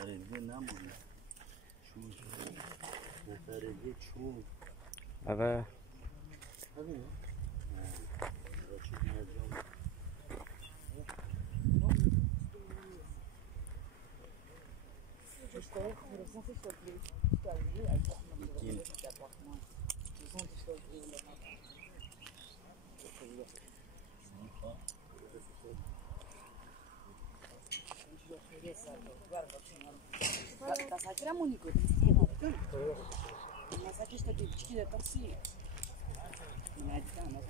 نفر دیگه نمونه چون نفر دیگه چون اوه Masakra Mónico, masakra está aqui, tira para si. Não é de cama,